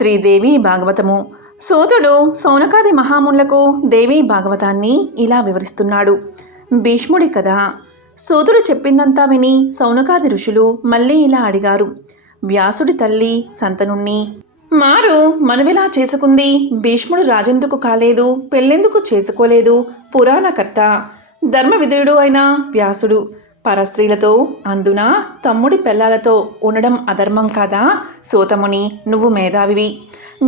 శ్రీదేవి భాగవతము. సూతుడు సౌనకాది మహామునులకు దేవి భాగవతాన్ని ఇలా వివరిస్తున్నాడు. భీష్ముడి కథ. సూతుడు చెప్పిందంతా విని సౌనకాది ఋషులు మళ్ళీ ఇలా అడిగారు. వ్యాసుడి తల్లి సంతనుణ్ణి మారు మనవిలా చేసుకుంది. భీష్ముడు రాజెందుకు కాలేదు, పెళ్ళెందుకు చేసుకోలేదు? పురాణకర్త ధర్మవిధుడు అయిన వ్యాసుడు పరస్త్రీలతో, అందున తమ్ముడి పెళ్ళాలతో ఉండడం అధర్మం కాదా? సూతముని, నువ్వు మేధావివి.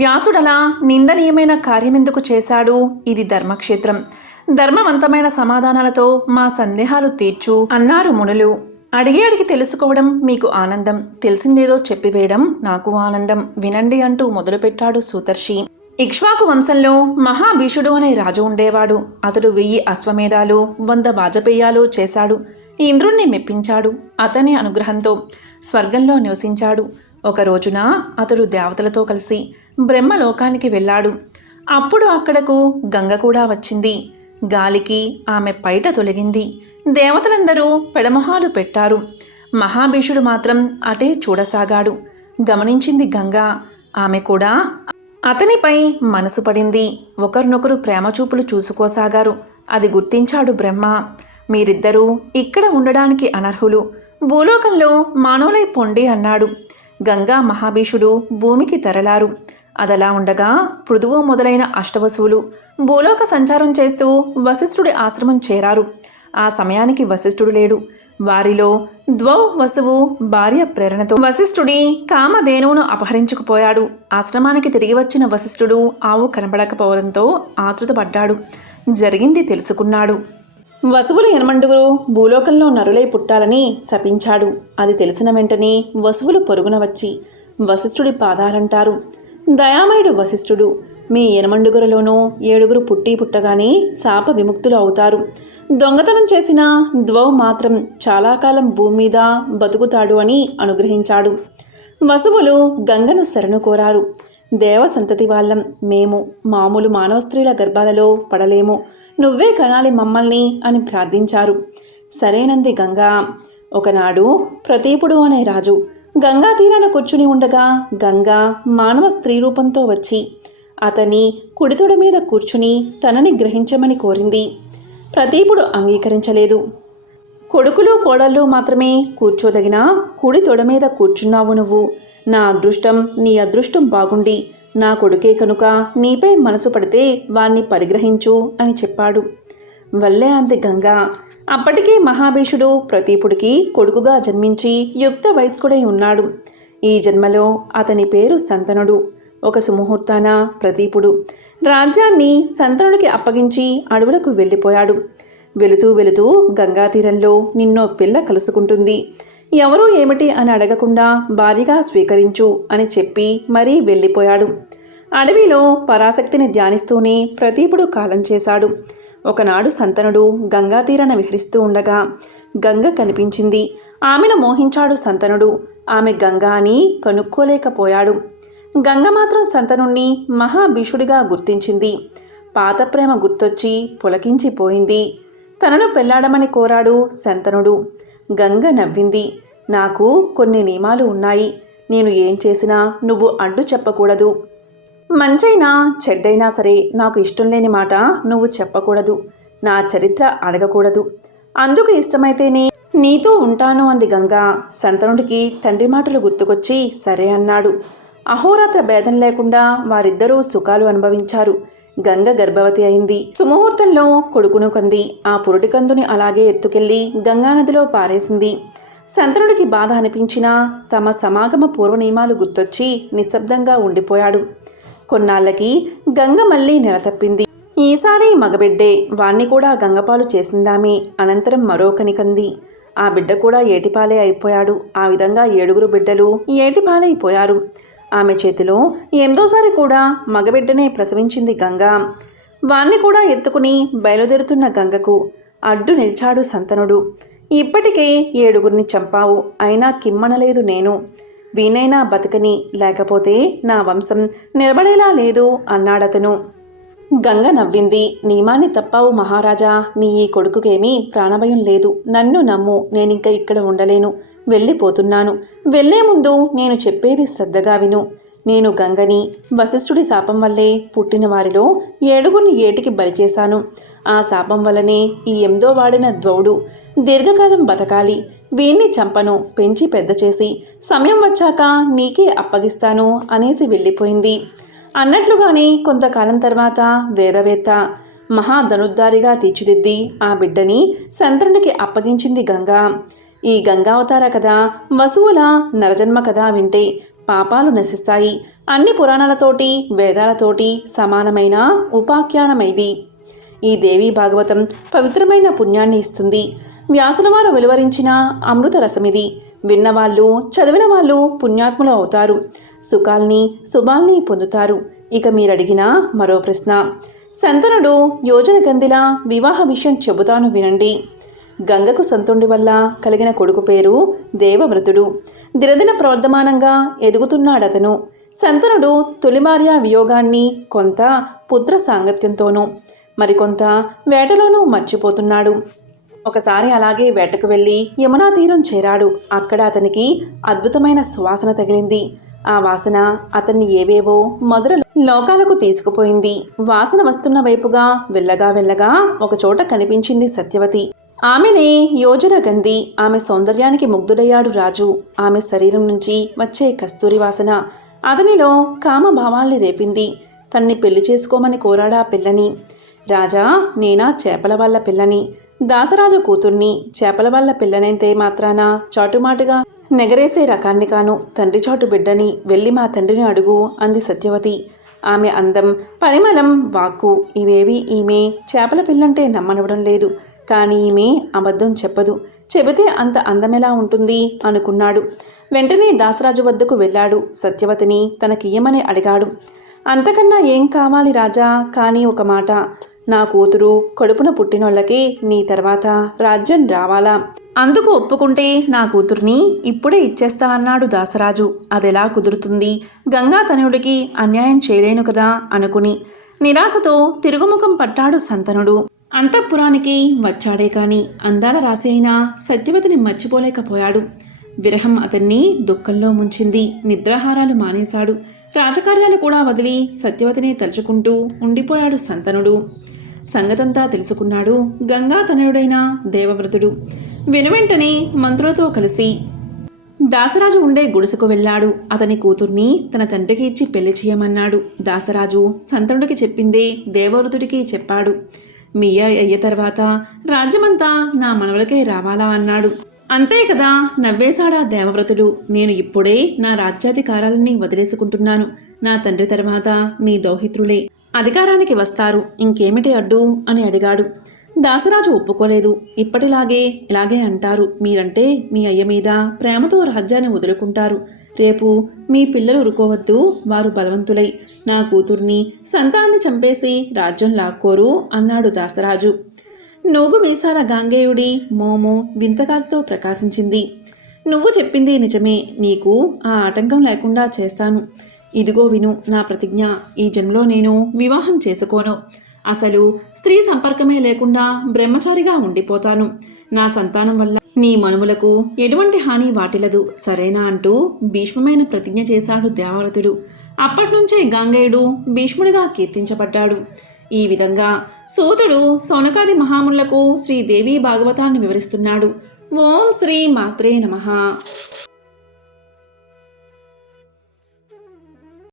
వ్యాసుడలా నిందనీయమైన కార్యమెందుకు చేశాడు? ఇది ధర్మక్షేత్రం. ధర్మవంతమైన సమాధానాలతో మా సందేహాలు తీర్చు అన్నారు మునులు. అడిగి తెలుసుకోవడం మీకు ఆనందం, తెలిసిందేదో చెప్పివేయడం నాకు ఆనందం. వినండి అంటూ మొదలుపెట్టాడు సూతర్షి. ఇక్ష్వాకు వంశంలో మహాభీషుడు అనే రాజు ఉండేవాడు. అతడు 1000 అశ్వమేధాలు 100 వాజపేయాలు చేశాడు. ఇంద్రుణ్ణి మెప్పించాడు. అతని అనుగ్రహంతో స్వర్గంలో నివసించాడు. ఒక రోజున అతడు దేవతలతో కలిసి బ్రహ్మలోకానికి వెళ్ళాడు. అప్పుడు అక్కడకు గంగ కూడా వచ్చింది. గాలికి ఆమె పైట తొలగింది. దేవతలందరూ పెడమొహాలు పెట్టారు. మహాభీషుడు మాత్రం అటే చూడసాగాడు. గమనించింది గంగ. ఆమె కూడా అతనిపై మనసు పడింది. ఒకరినొకరు ప్రేమచూపులు చూసుకోసాగారు. అది గుర్తించాడు బ్రహ్మ. మీరిద్దరూ ఇక్కడ ఉండడానికి అనర్హులు, భూలోకంలో మానవులై పొండి అన్నాడు. గంగా మహాభీషుడు భూమికి తరలారు. అదలా ఉండగా పృథువు మొదలైన అష్టవసువులు భూలోక సంచారం చేస్తూ వశిష్ఠుడి ఆశ్రమం చేరారు. ఆ సమయానికి వశిష్ఠుడు లేడు. వారిలో వసువు భార్య ప్రేరణతో వశిష్ఠుడి కామధేనువును అపహరించుకుపోయాడు. ఆశ్రమానికి తిరిగి వచ్చిన వశిష్ఠుడు ఆవు కనబడకపోవడంతో ఆతృతపడ్డాడు. జరిగింది తెలుసుకున్నాడు. వసువులు 8 భూలోకంలో నరులై పుట్టాలని శపించాడు. అది తెలిసిన వెంటనే వసువులు పొరుగున వచ్చి వశిష్ఠుడి పాదాలంటారు. దయామయుడు వశిష్ఠుడు, మీ 8 7 పుట్టగానే శాప విముక్తులు అవుతారు. దొంగతనం చేసిన మాత్రం చాలా కాలం భూమి మీద బతుకుతాడు అని అనుగ్రహించాడు. వసువులు గంగను శరణు కోరారు. దేవ సంతతి వాళ్ళం మేము, మామూలు మానవ స్త్రీల గర్భాలలో పడలేము, నువ్వే కనాలి మమ్మల్ని అని ప్రార్థించారు. సరేనంది గంగా. ఒకనాడు ప్రతీపుడు అనే రాజు గంగా తీరాన కూర్చుని ఉండగా గంగా మానవ స్త్రీ రూపంతో వచ్చి అతని కుడితొడ మీద కూర్చుని తనని గ్రహించమని కోరింది. ప్రతీపుడు అంగీకరించలేదు. కొడుకులు కోడళ్ళు మాత్రమే కూర్చోదగిన కుడి తొడ మీద కూర్చున్నావు నువ్వు. నా అదృష్టం నీ అదృష్టం బాగుండి నా కొడుకే కనుక నీపై మనసు పడితే వాణ్ణి పరిగ్రహించు అని చెప్పాడు. వల్లే అంది గంగా. అప్పటికే మహాభీషుడు ప్రతీపుడికి కొడుకుగా జన్మించి యుక్త వయస్కుడై ఉన్నాడు. ఈ జన్మలో అతని పేరు సంతనుడు. ఒక సుముహూర్తాన ప్రతీపుడు రాజ్యాన్ని సంతనుడికి అప్పగించి అడవులకు వెళ్ళిపోయాడు. వెళుతూ గంగా తీరంలో నిన్నో పిల్ల కలుసుకుంటుంది. ఎవరూ ఏమిటి అని అడగకుండా భారీగా స్వీకరించు అని చెప్పి మరీ వెళ్ళిపోయాడు. అడవిలో పరాశక్తిని ధ్యానిస్తూనే ప్రతీపుడు కాలం చేశాడు. ఒకనాడు సంతనుడు గంగా తీరాన విహరిస్తూ ఉండగా గంగ కనిపించింది. ఆమెను మోహించాడు సంతనుడు. ఆమె గంగా అని కనుక్కోలేకపోయాడు. గంగ మాత్రం సంతనుణ్ణి మహాభీషుడిగా గుర్తించింది. పాత ప్రేమ గుర్తొచ్చి పులకించిపోయింది. తనను పెళ్లాడమని కోరాడు సంతనుడు. గంగ నవ్వింది. నాకు కొన్ని నియమాలు ఉన్నాయి. నేను ఏం చేసినా నువ్వు అడ్డు చెప్పకూడదు. మంచైనా చెడ్డైనా సరే నాకు ఇష్టం లేని మాట నువ్వు చెప్పకూడదు. నా చరిత్ర అడగకూడదు. అందుకు ఇష్టమైతేనే నీతో ఉంటాను అంది గంగా. సంతనుడికి తండ్రి మాటలు గుర్తుకొచ్చి సరే అన్నాడు. అహోరాత్ర భేదం లేకుండా వారిద్దరూ సుఖాలు అనుభవించారు. గంగ గర్భవతి అయింది. సుముహూర్తంలో కొడుకును కంది. ఆ పురుటి కందుని అలాగే ఎత్తుకెళ్లి గంగానదిలో పారేసింది. సంతనుడికి బాధ అనిపించినా తమ సమాగమ పూర్వ నియమాలు గుర్తొచ్చి నిశ్శబ్దంగా ఉండిపోయాడు. కొన్నాళ్లకి గంగ మళ్ళీ నెలతప్పింది. ఈసారి మగబిడ్డే. వాణ్ణి కూడా గంగపాలు చేసిందామే. అనంతరం మరొకని కంది. ఆ బిడ్డ కూడా ఏటిపాలే అయిపోయాడు. ఆ విధంగా 7 బిడ్డలు ఏటిపాలైపోయారు. ఆమె చేతిలో 8వ కూడా మగబిడ్డనే ప్రసవించింది గంగ. వాణ్ణి కూడా ఎత్తుకుని బయలుదేరుతున్న గంగకు అడ్డు నిలిచాడు సంతనుడు. ఇప్పటికే 7 చంపావు, అయినా కిమ్మనలేదు నేను. వీనైనా బతకని, లేకపోతే నా వంశం నిలబడేలా లేదు అన్నాడతను. గంగ నవ్వింది. నియమాన్ని తప్పావు మహారాజా. నీ ఈ కొడుకుకేమీ ప్రాణభయం లేదు. నన్ను నమ్ము. నేనింక ఇక్కడ ఉండలేను. వెళ్ళిపోతున్నాను. వెళ్లే ముందు నేను చెప్పేది శ్రద్ధగా విను. నేను గంగని వశిష్ఠుడి శాపం వల్లే పుట్టిన వారిలో 7 ఏటికి బలి చేశాను. ఆ శాపం వల్లనే ఈ 8వ వాడిన ద్వౌడు దీర్ఘకాలం బతకాలి. వీణ్ణి చంపను, పెంచి పెద్ద చేసి సమయం వచ్చాక నీకే అప్పగిస్తాను అనేసి వెళ్ళిపోయింది. అన్నట్లుగానే కొంతకాలం తర్వాత వేదవేత్త మహాధనుద్ధారిగా తీర్చిదిద్ది ఆ బిడ్డని శంతనుడికి అప్పగించింది గంగా. ఈ గంగావతార కథ, వసువుల నరజన్మ కథ వింటే పాపాలు నశిస్తాయి. అన్ని పురాణాలతోటి వేదాలతోటి సమానమైన ఉపాఖ్యానమైది. ఈ దేవీ భాగవతం పవిత్రమైన పుణ్యాన్ని ఇస్తుంది. వ్యాసుల వారు వెలువరించిన అమృత రసమిది. విన్నవాళ్ళు చదివిన వాళ్ళు పుణ్యాత్ములు అవుతారు, సుఖాల్ని శుభాల్ని పొందుతారు. ఇక మీరడిగిన మరో ప్రశ్న, శంతనుడు యోజన గంధిలా వివాహ విషయం చెబుతాను వినండి. గంగకు సంతుండి వల్ల కలిగిన కొడుకు పేరు దేవవ్రతుడు. దినదిన ప్రవర్ధమానంగా ఎదుగుతున్నాడతను. శంతనుడు తొలిమార్య వియోగాన్ని కొంత పుత్ర సాంగత్యంతోనూ మరికొంత వేటలోనూ మర్చిపోతున్నాడు. ఒకసారి అలాగే వేటకు వెళ్ళి యమునా తీరం చేరాడు. అక్కడ అతనికి అద్భుతమైన సువాసన తగిలింది. ఆ వాసన అతన్ని ఏవేవో మధుర లోకాలకు తీసుకుపోయింది. వాసన వస్తున్న వైపుగా వెళ్ళగా వెళ్ళగా ఒకచోట కనిపించింది సత్యవతి. ఆమెనే యోజన గంధి. ఆమె సౌందర్యానికి ముగ్ధుడయ్యాడు రాజు. ఆమె శరీరం నుంచి వచ్చే కస్తూరి వాసన అతనిలో కామభావాల్ని రేపింది. తన్ని పెళ్లి చేసుకోమని కోరాడా పిల్లని. రాజా, నేనా చేపల వాళ్ళ పిల్లని, దాసరాజు కూతుర్ని. చేపల వాళ్ళ పిల్లనైతే మాత్రాన చాటుమాటుగా నెగరేసే రకాన్ని కాను. తండ్రి చాటు బిడ్డని. వెళ్ళి మా తండ్రిని అడుగు అంది సత్యవతి. ఆమె అందం, పరిమళం, వాక్కు ఇవేవి ఈమె చేపల పిల్లంటే నమ్మనవడం లేదు. కానీ ఈమె అబద్ధం చెప్పదు. చెబితే అంత అందమెలా ఉంటుంది అనుకున్నాడు. వెంటనే దాసరాజు వద్దకు వెళ్ళాడు. సత్యవతిని తనకియ్యమని అడిగాడు. అంతకన్నా ఏం కావాలి రాజా, కానీ ఒక మాట, నా కూతురు కడుపున పుట్టినోళ్ళకి నీ తర్వాత రాజ్యం రావాలా? అందుకు ఒప్పుకుంటే నా కూతుర్ని ఇప్పుడే ఇచ్చేస్తా అన్నాడు దాసరాజు. అదెలా కుదురుతుంది? గంగా తనయుడికి అన్యాయం చేయలేను కదా అనుకుని నిరాశతో తిరుగుముఖం పట్టాడు శంతనుడు. అంతఃపురానికి వచ్చాడే కాని అందాల రాశి అయినా సత్యవతిని మర్చిపోలేకపోయాడు. విరహం అతన్ని దుఃఖంలో ముంచింది. నిద్రాహారాలు మానేశాడు. రాజకార్యాలు కూడా వదిలి సత్యవతిని తలుచుకుంటూ ఉండిపోయాడు శంతనుడు. సంగతంతా తెలుసుకున్నాడు గంగా తనయుడైన దేవవ్రతుడు. వెనువెంటనే మంత్రులతో కలిసి దాసరాజు ఉండే గుడిసెకు వెళ్ళాడు. అతని కూతుర్ని తన తండ్రికి ఇచ్చి పెళ్లి చేయమన్నాడు. దాసరాజు శంతనుడికి చెప్పిందే దేవవ్రతుడికి చెప్పాడు. మీ అయ్య తర్వాత రాజ్యమంతా నా మనవలకే రావాలా అన్నాడు. అంతే కదా, నవ్వేశాడా దేవవ్రతుడు. నేను ఇప్పుడే నా రాజ్యాధికారాలన్నీ వదిలేసుకుంటున్నాను. నా తండ్రి తర్వాత నీ దౌహిత్రులే అధికారానికి వస్తారు. ఇంకేమిటి అడ్డు అని అడిగాడు. దాసరాజు ఒప్పుకోలేదు. ఇలాగే అంటారు. మీరంటే మీ అయ్య మీద ప్రేమతో రాజ్యాన్ని వదులుకుంటారు. రేపు మీ పిల్లలు ఊరుకోవద్దు. వారు బలవంతులై నా కూతుర్ని సంతాన్ని చంపేసి రాజ్యం లాక్కోరు అన్నాడు దాసరాజు. నోగు మీసాల గాంగేయుడి మోము వింతకాలతో ప్రకాశించింది. నువ్వు చెప్పింది నిజమే. నీకు ఆ ఆటంకం లేకుండా చేస్తాను. ఇదిగో విను నా ప్రతిజ్ఞ. ఈ జన్మలో నేను వివాహం చేసుకోను. అసలు స్త్రీ సంపర్కమే లేకుండా బ్రహ్మచారిగా ఉండిపోతాను. నా సంతానం వల్ల నీ మనుములకు ఎటువంటి హాని వాటిల్లదు. సరేనా అంటూ భీష్మమైన ప్రతిజ్ఞ చేశాడు దేవవ్రతుడు. అప్పట్నుంచే గాంగేయుడు భీష్ముడిగా కీర్తించబడ్డాడు. ఈ విధంగా సూతుడు సౌనకాది మహామునులకు శ్రీదేవి భాగవతాన్ని వివరిస్తున్నాడు. ఓం శ్రీ మాత్రే నమః.